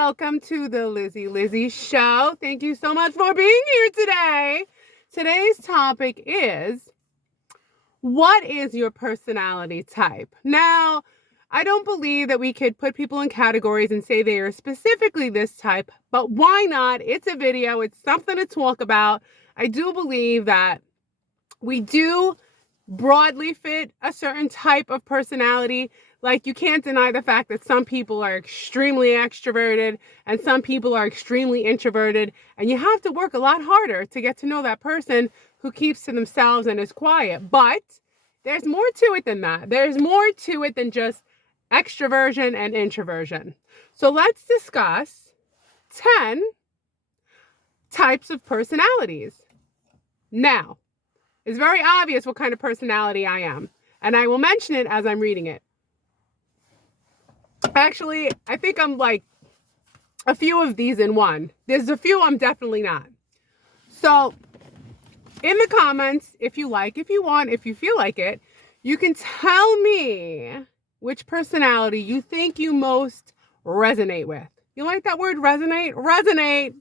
welcome to the Lizzie Show. Thank you so much for being here today. Today's topic is, what is your personality type? Now, I don't believe that we could put people in categories and say they are specifically this type, but why not? It's a video, it's something to talk about. I do believe that we do broadly fit a certain type of personality. Like, you can't deny the fact that some people are extremely extroverted and some people are extremely introverted, and you have to work a lot harder to get to know that person who keeps to themselves and is quiet. But there's more to it than that. There's more to it than just extroversion and introversion. So let's discuss 10 types of personalities. Now, it's very obvious what kind of personality I am, and I will mention it as I'm reading it. Actually, I think I'm like a few of these in one. There's a few I'm definitely not. So, in the comments, if you like, if you want, if you feel like it, you can tell me which personality you think you most resonate with. You like that word, resonate? Resonate.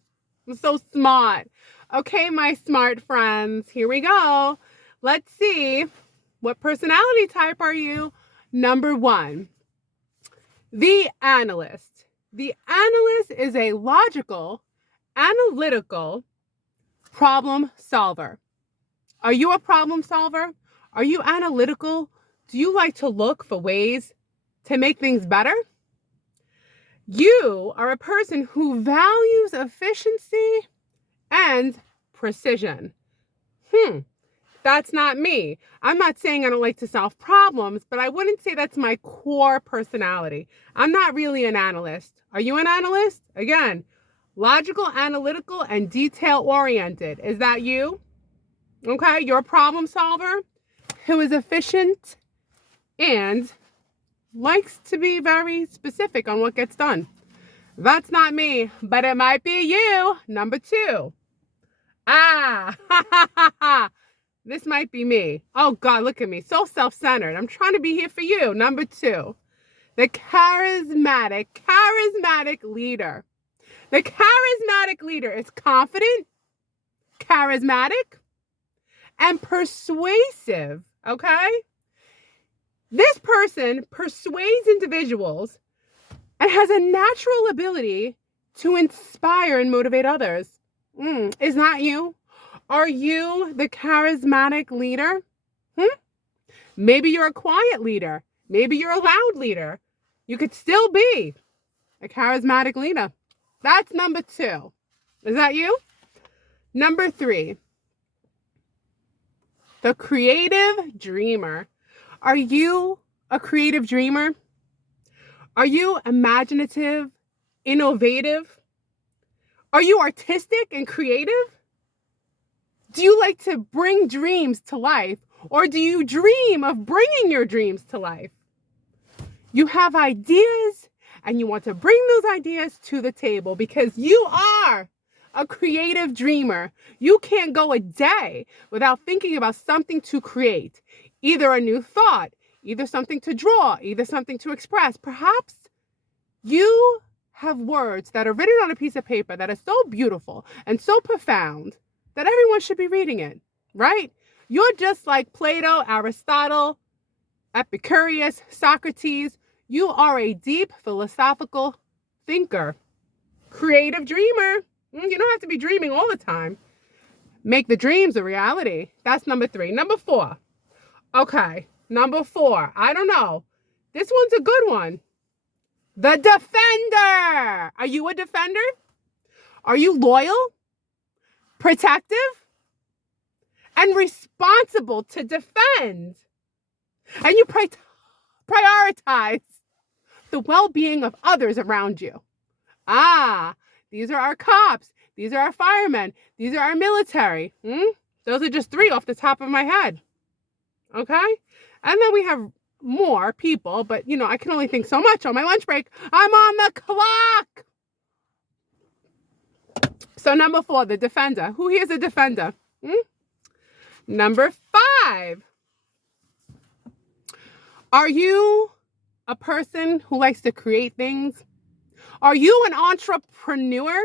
I'm so smart. Okay, my smart friends, here we go. Let's see. What personality type are you? Number 1, the analyst. The analyst is a logical, analytical problem solver. Are you a problem solver? Are you analytical? Do you like to look for ways to make things better? You are a person who values efficiency and precision. That's not me. I'm not saying I don't like to solve problems, but I wouldn't say that's my core personality. I'm not really an analyst. Are you an analyst? Again, logical, analytical, and detail-oriented. Is that you? Okay, you're a problem solver who is efficient and likes to be very specific on what gets done. That's not me, but it might be you. Number 2. This might be me. Oh God, look at me. So self-centered. I'm trying to be here for you. Number 2, the charismatic leader. The charismatic leader is confident, charismatic, and persuasive. Okay? This person persuades individuals and has a natural ability to inspire and motivate others. Is that you? Are you the charismatic leader? Maybe you're a quiet leader. Maybe you're a loud leader. You could still be a charismatic leader. That's number 2. Is that you? Number 3, the creative dreamer. Are you a creative dreamer? Are you imaginative, innovative? Are you artistic and creative? Do you like to bring dreams to life, or do you dream of bringing your dreams to life? You have ideas and you want to bring those ideas to the table because you are a creative dreamer. You can't go a day without thinking about something to create, either a new thought, either something to draw, either something to express. Perhaps you have words that are written on a piece of paper that are so beautiful and so profound that everyone should be reading it, right? You're just like Plato, Aristotle, Epicurus, Socrates. You are a deep philosophical thinker, creative dreamer. You don't have to be dreaming all the time. Make the dreams a reality. That's number 3. Number 4. Okay, number 4. I don't know. This one's a good one. The defender. Are you a defender? Are you loyal, protective, and responsible to defend? And you prioritize the well-being of others around you. These are our cops. These are our firemen. These are our military. Those are just 3 off the top of my head. Okay? And then we have more people, but I can only think so much on my lunch break. I'm on the clock. So number 4, the defender. Who here is a defender? Number 5. Are you a person who likes to create things? Are you an entrepreneur?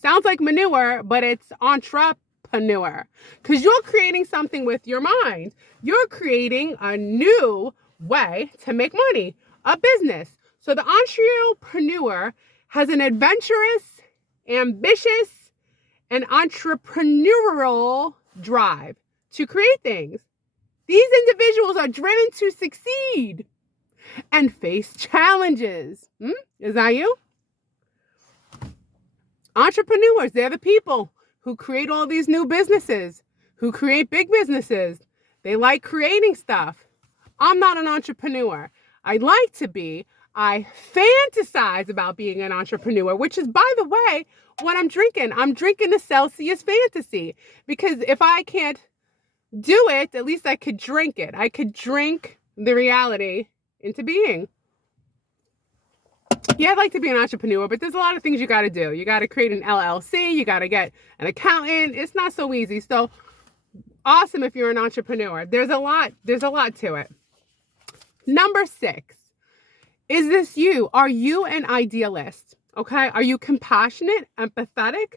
Sounds like manure, but it's entrepreneur because you're creating something with your mind. You're creating a new way to make money, a business. So the entrepreneur has an adventurous, ambitious, and entrepreneurial drive to create things. These individuals are driven to succeed and face challenges. Is that you? Entrepreneurs, they're the people who create all these new businesses, who create big businesses. They like creating stuff. I'm not an entrepreneur. I'd like to be. I fantasize about being an entrepreneur, which is, by the way, what I'm drinking. I'm drinking the Celsius Fantasy because if I can't do it, at least I could drink it. I could drink the reality into being. Yeah, I'd like to be an entrepreneur, but there's a lot of things you got to do. You got to create an LLC. You got to get an accountant. It's not so easy. So awesome if you're an entrepreneur. There's a lot to it. Number 6. Is this you? Are you an idealist? Okay. Are you compassionate, empathetic?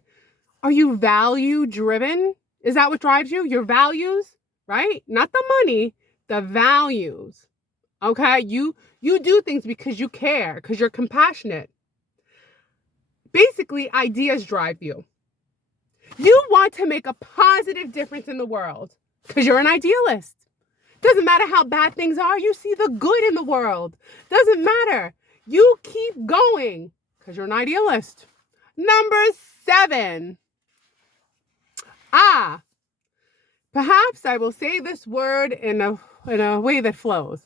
Are you value driven? Is that what drives you? Your values, right? Not the money, the values. Okay. You do things because you care, because you're compassionate. Basically, ideas drive you. You want to make a positive difference in the world because you're an idealist. Doesn't matter how bad things are. You see the good in the world. Doesn't matter. You keep going because you're an idealist. Number 7. Perhaps I will say this word in a way that flows.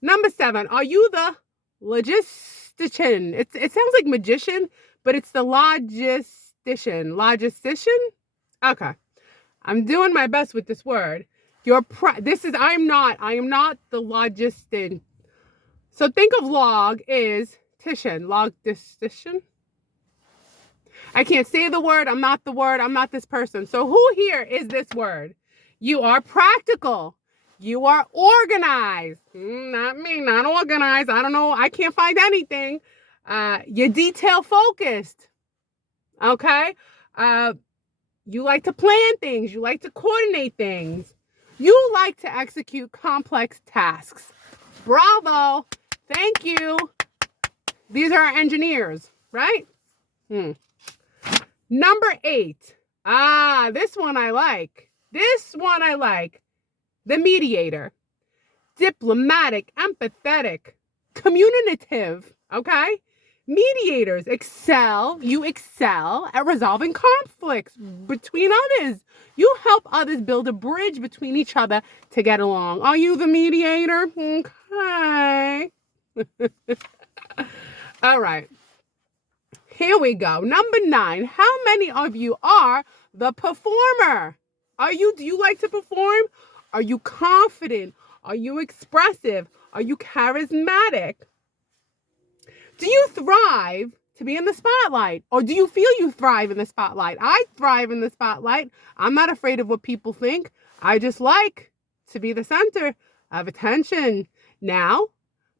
Number 7. Are you the logistician? It sounds like magician, but it's the logistician. Logistician? Okay. I'm doing my best with this word. I am not the logistician. So think of log is tician. Logistician. I can't say the word. I'm not the word. I'm not this person. So who here is this word? You are practical. You are organized. Not me, not organized. I don't know. I can't find anything. You're detail focused. Okay? You like to plan things. You like to coordinate things. You like to execute complex tasks. Bravo. Thank you. These are our engineers, right? Number 8. This one I like. The mediator. Diplomatic, empathetic, communicative, okay? Mediators you excel at resolving conflicts between others. You help others build a bridge between each other to get along. Are you the mediator? Okay. All right. Here we go. Number 9. How many of you are the performer? Do you like to perform? Are you confident? Are you expressive? Are you charismatic? Do you thrive to be in the spotlight? Or do you feel you thrive in the spotlight? I thrive in the spotlight. I'm not afraid of what people think. I just like to be the center of attention. Now,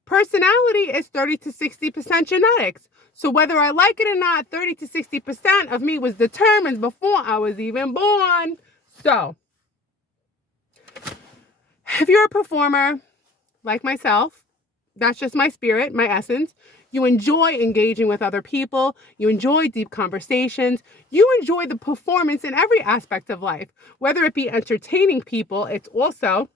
personality is 30 to 60% genetics. So whether I like it or not, 30 to 60% of me was determined before I was even born. So, if you're a performer like myself, that's just my spirit, my essence. You enjoy engaging with other people. You enjoy deep conversations. You enjoy the performance in every aspect of life. Whether it be entertaining people, it's also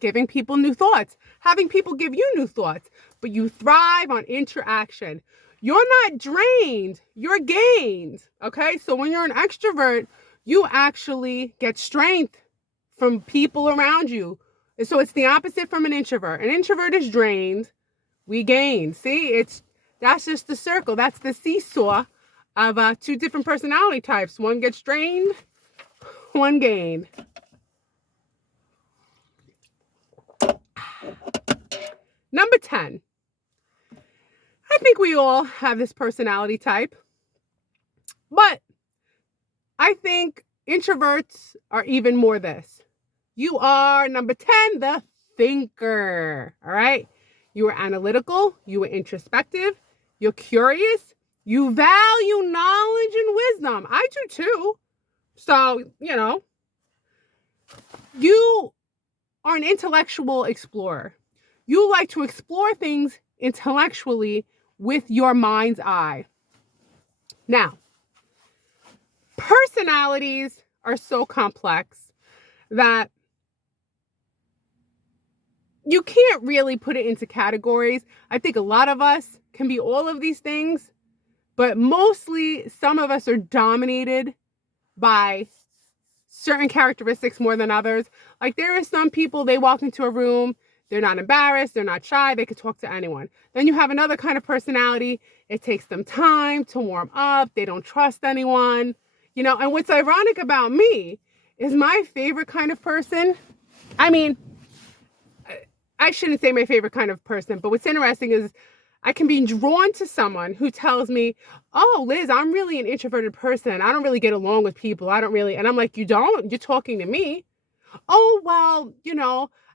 giving people new thoughts, having people give you new thoughts. But you thrive on interaction. You're not drained, you're gained. Okay? So when you're an extrovert, you actually get strength from people around you. So it's the opposite from an introvert. An introvert is drained. We gain. See, that's just the circle. That's the seesaw of 2 different personality types. One gets drained, one gained. Number 10. I think we all have this personality type, but I think introverts are even more this. You are, number 10, the thinker. All right? You are analytical. You are introspective. you're curious, you value knowledge and wisdom. I do too. So, you are an intellectual explorer. You like to explore things intellectually with your mind's eye. Now, personalities are so complex that you can't really put it into categories. I think a lot of us can be all of these things, but mostly some of us are dominated by certain characteristics more than others. Like there are some people, they walk into a room, they're not embarrassed, they're not shy, they could talk to anyone. Then you have another kind of personality, it takes them time to warm up, they don't trust anyone, and what's ironic about me is my favorite kind of person, I shouldn't say my favorite kind of person, but what's interesting is I can be drawn to someone who tells me, oh, Liz, I'm really an introverted person. I don't really get along with people. And I'm like, you don't? You're talking to me. Oh, well,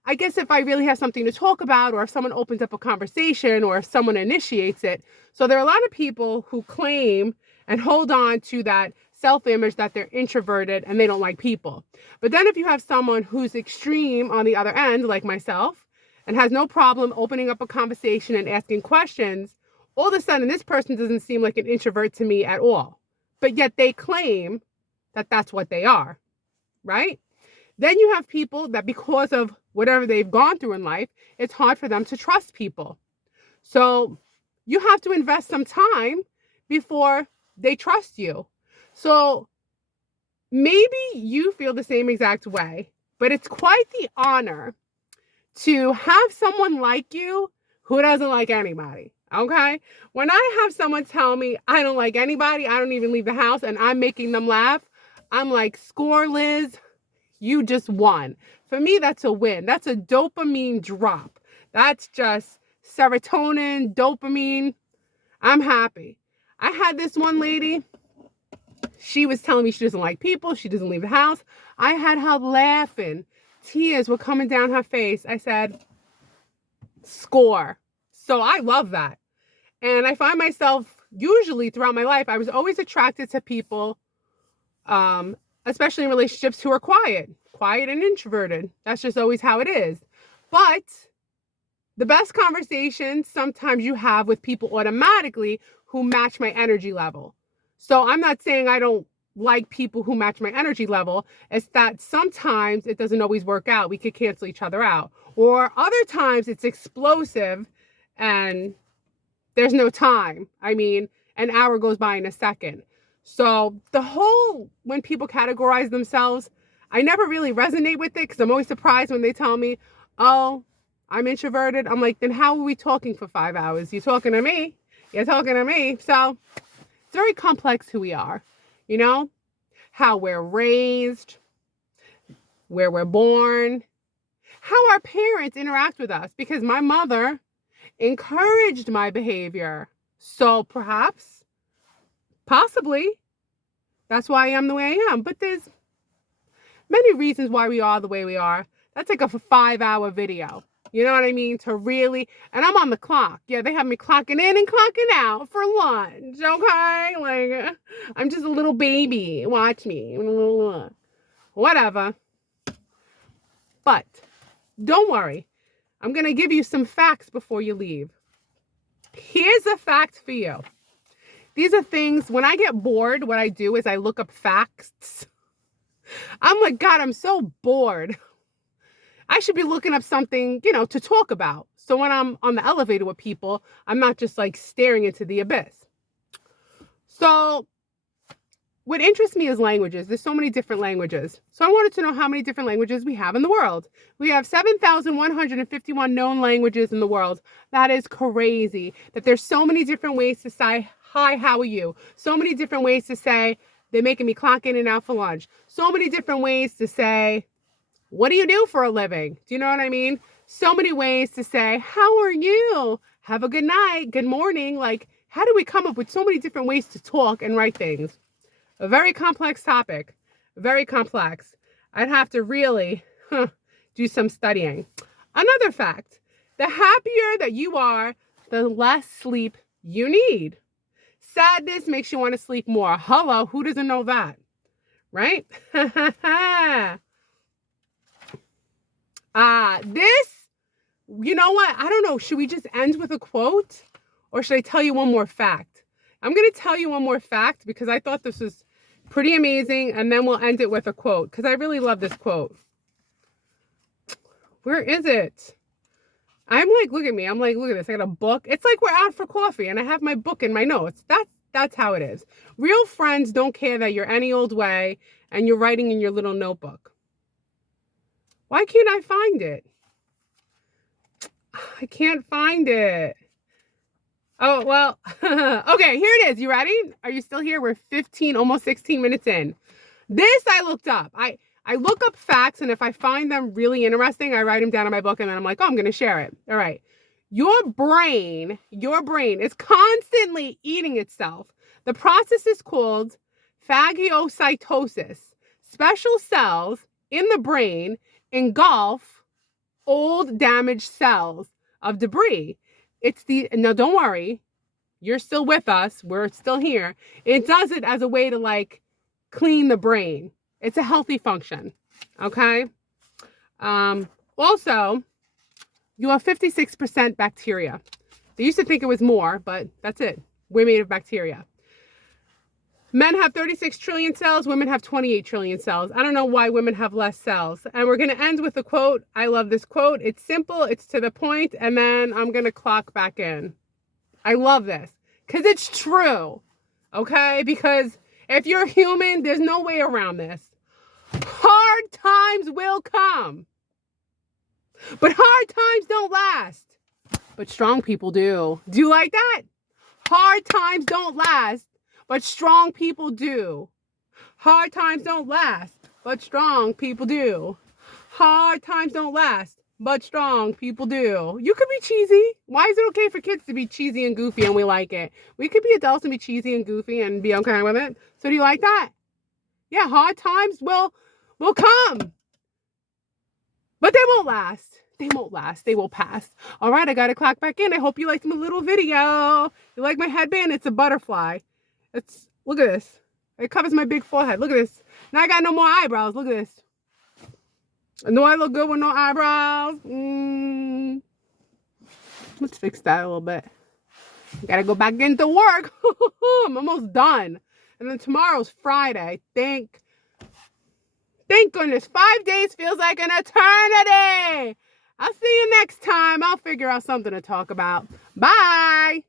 I guess if I really have something to talk about, or if someone opens up a conversation, or if someone initiates it. So there are a lot of people who claim and hold on to that self-image that they're introverted and they don't like people. But then if you have someone who's extreme on the other end, like myself, and has no problem opening up a conversation and asking questions, all of a sudden this person doesn't seem like an introvert to me at all. But yet they claim that that's what they are, right? Then you have people that because of whatever they've gone through in life, it's hard for them to trust people. So you have to invest some time before they trust you. So maybe you feel the same exact way, but it's quite the honor to have someone like you who doesn't like anybody, okay? When I have someone tell me I don't like anybody, I don't even leave the house, and I'm making them laugh, I'm like, score, Liz, you just won. For me, that's a win. That's a dopamine drop. That's just serotonin, dopamine. I'm happy. I had this one lady, she was telling me she doesn't like people, she doesn't leave the house. I had her laughing. Tears were coming down her face. I said, score. So I love that. And I find myself usually throughout my life, I was always attracted to people, especially in relationships, who are quiet and introverted. That's just always how it is. But the best conversations sometimes you have with people automatically who match my energy level. So I'm not saying I don't like people who match my energy level. It's that sometimes it doesn't always work out. We could cancel each other out. Or other times it's explosive and there's no time. An hour goes by in a second. So when people categorize themselves, I never really resonate with it because I'm always surprised when they tell me, oh, I'm introverted. I'm like, then how are we talking for 5 hours? You're talking to me. You're talking to me. So it's very complex who we are. How we're raised, where we're born, how our parents interact with us, because my mother encouraged my behavior. So possibly, that's why I am the way I am. But there's many reasons why we are the way we are. That's like a 5-hour video. You know what I mean? And I'm on the clock. Yeah, they have me clocking in and clocking out for lunch, okay? Like, I'm just a little baby. Watch me. Whatever. But don't worry. I'm going to give you some facts before you leave. Here's a fact for you. These are things, when I get bored, what I do is I look up facts. I'm like, God, I'm so bored. I should be looking up something, to talk about. So when I'm on the elevator with people, I'm not just like staring into the abyss. So what interests me is languages. There's so many different languages. So I wanted to know how many different languages we have in the world. We have 7,151 known languages in the world. That is crazy that there's so many different ways to say, hi, how are you? So many different ways to say, they're making me clock in and out for lunch. So many different ways to say, what do you do for a living? Do you know what I mean? So many ways to say, how are you? Have a good night, good morning. Like, how do we come up with so many different ways to talk and write things? A very complex topic, very complex. I'd have to really do some studying. Another fact, the happier that you are, the less sleep you need. Sadness makes you want to sleep more. Hello, who doesn't know that? Right? This, you know what? I don't know. Should we just end with a quote? Or should I tell you one more fact? I'm going to tell you one more fact because I thought this was pretty amazing. And then we'll end it with a quote because I really love this quote. Where is it? I'm like, look at me. I'm like, look at this. I got a book. It's like we're out for coffee and I have my book in my notes. That's how it is. Real friends don't care that you're any old way and you're writing in your little notebook. Why can't I find it? I can't find it. Oh, well, okay, here it is. You ready? Are you still here? We're 15, almost 16 minutes in. This I looked up. I look up facts, and if I find them really interesting, I write them down in my book, and then I'm like, oh, I'm going to share it. All right. Your brain is constantly eating itself. The process is called phagocytosis. Special cells in the brain engulf old damaged cells of debris. Now don't worry, you're still with us. We're still here. It does it as a way to like clean the brain. It's a healthy function. Okay. Also, you have 56% bacteria. They used to think it was more, but that's it. We're made of bacteria. Men have 36 trillion cells. Women have 28 trillion cells. I don't know why women have less cells. And we're going to end with a quote. I love this quote. It's simple. It's to the point. And then I'm going to clock back in. I love this because it's true. Okay? Because if you're human, there's no way around this. Hard times will come. But hard times don't last. But strong people do. Do you like that? Hard times don't last. But strong people do. Hard times don't last, but strong people do. Hard times don't last, but strong people do. You could be cheesy. Why is it okay for kids to be cheesy and goofy and we like it? We could be adults and be cheesy and goofy and be okay with it. So do you like that? Yeah, hard times will come. But they won't last. They won't last. They will pass. All right, I got to clock back in. I hope you liked my little video. You like my headband? It's a butterfly. Look at this. It covers my big forehead. Look at this. Now I got no more eyebrows. Look at this. I know I look good with no eyebrows. Let's fix that a little bit. Gotta go back into work. I'm almost done. And then tomorrow's Friday. Thank goodness. 5 days feels like an eternity. I'll see you next time. I'll figure out something to talk about. Bye.